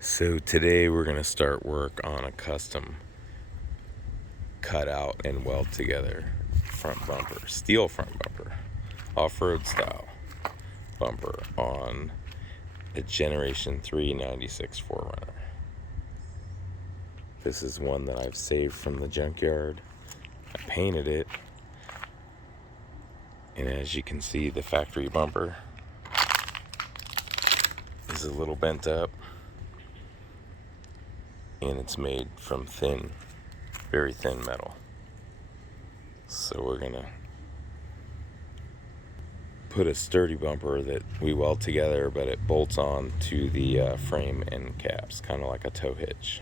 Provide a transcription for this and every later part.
So today we're going to start work on a custom cut out and weld together front bumper, steel front bumper, off-road style bumper on a Generation 3 96 4Runner. This is one that I've saved from the junkyard. I painted it, and as you can see, the factory bumper is a little bent up, and it's made from thin, very thin metal. So we're gonna put a sturdy bumper that we weld together, but it bolts on to the frame and caps, kind of like a tow hitch.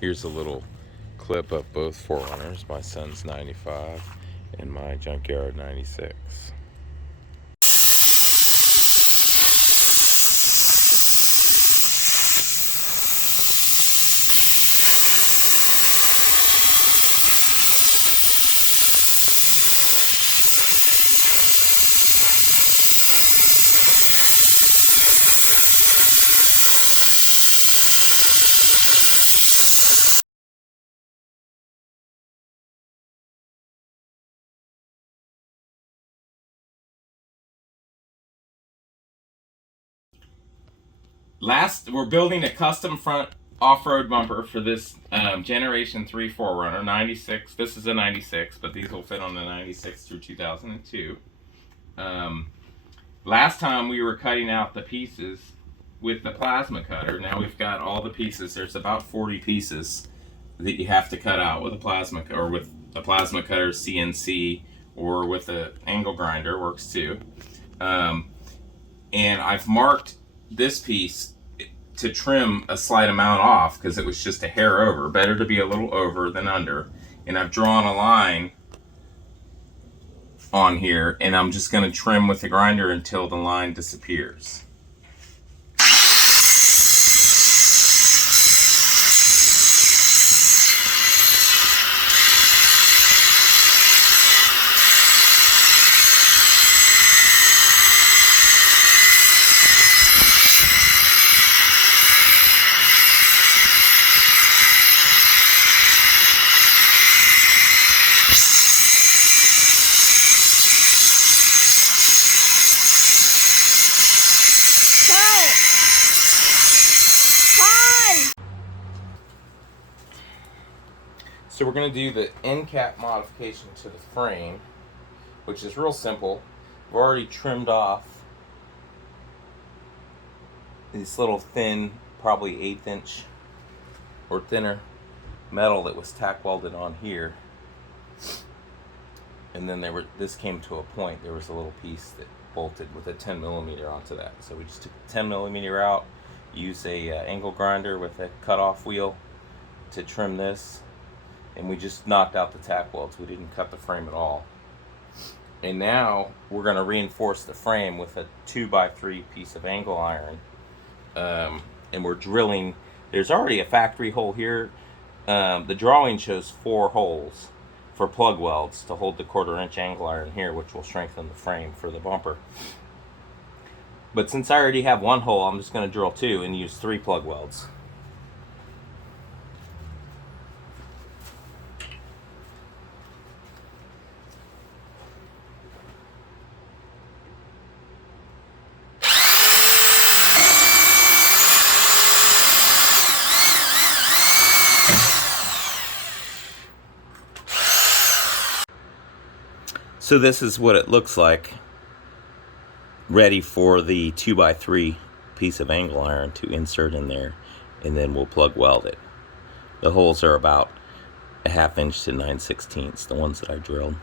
Here's a little clip of both 4Runners, my son's 95 and my junkyard 96. We're building a custom front off-road bumper for this Generation 3 4Runner 96. This is a 96, but these will fit on the 96 through 2002. Last time we were cutting out the pieces with the plasma cutter. Now we've got all the pieces. There's about 40 pieces that you have to cut out with a plasma cutter, CNC, or with an angle grinder, works too. And I've marked this piece to trim a slight amount off because it was just a hair over. Better to be a little over than under. And I've drawn a line on here, and I'm just going to trim with the grinder until the line disappears. So we're going to do the end cap modification to the frame, which is real simple. I've already trimmed off this little thin, probably 1/8 inch or thinner metal that was tack welded on here. And then this came to a point, there was a little piece that bolted with a 10mm onto that. So we just took the 10mm out, used a angle grinder with a cutoff wheel to trim this. And we just knocked out the tack welds. We didn't cut the frame at all. And now we're going to reinforce the frame with a 2x3 piece of angle iron. And we're drilling. There's already a factory hole here. The drawing shows 4 holes for plug welds to hold the 1/4 inch angle iron here, which will strengthen the frame for the bumper. But since I already have 1 hole, I'm just going to drill 2 and use 3 plug welds. So this is what it looks like, ready for the 2x3 piece of angle iron to insert in there, and then we'll plug weld it. The holes are about 1/2 inch to 9/16, the ones that I drilled.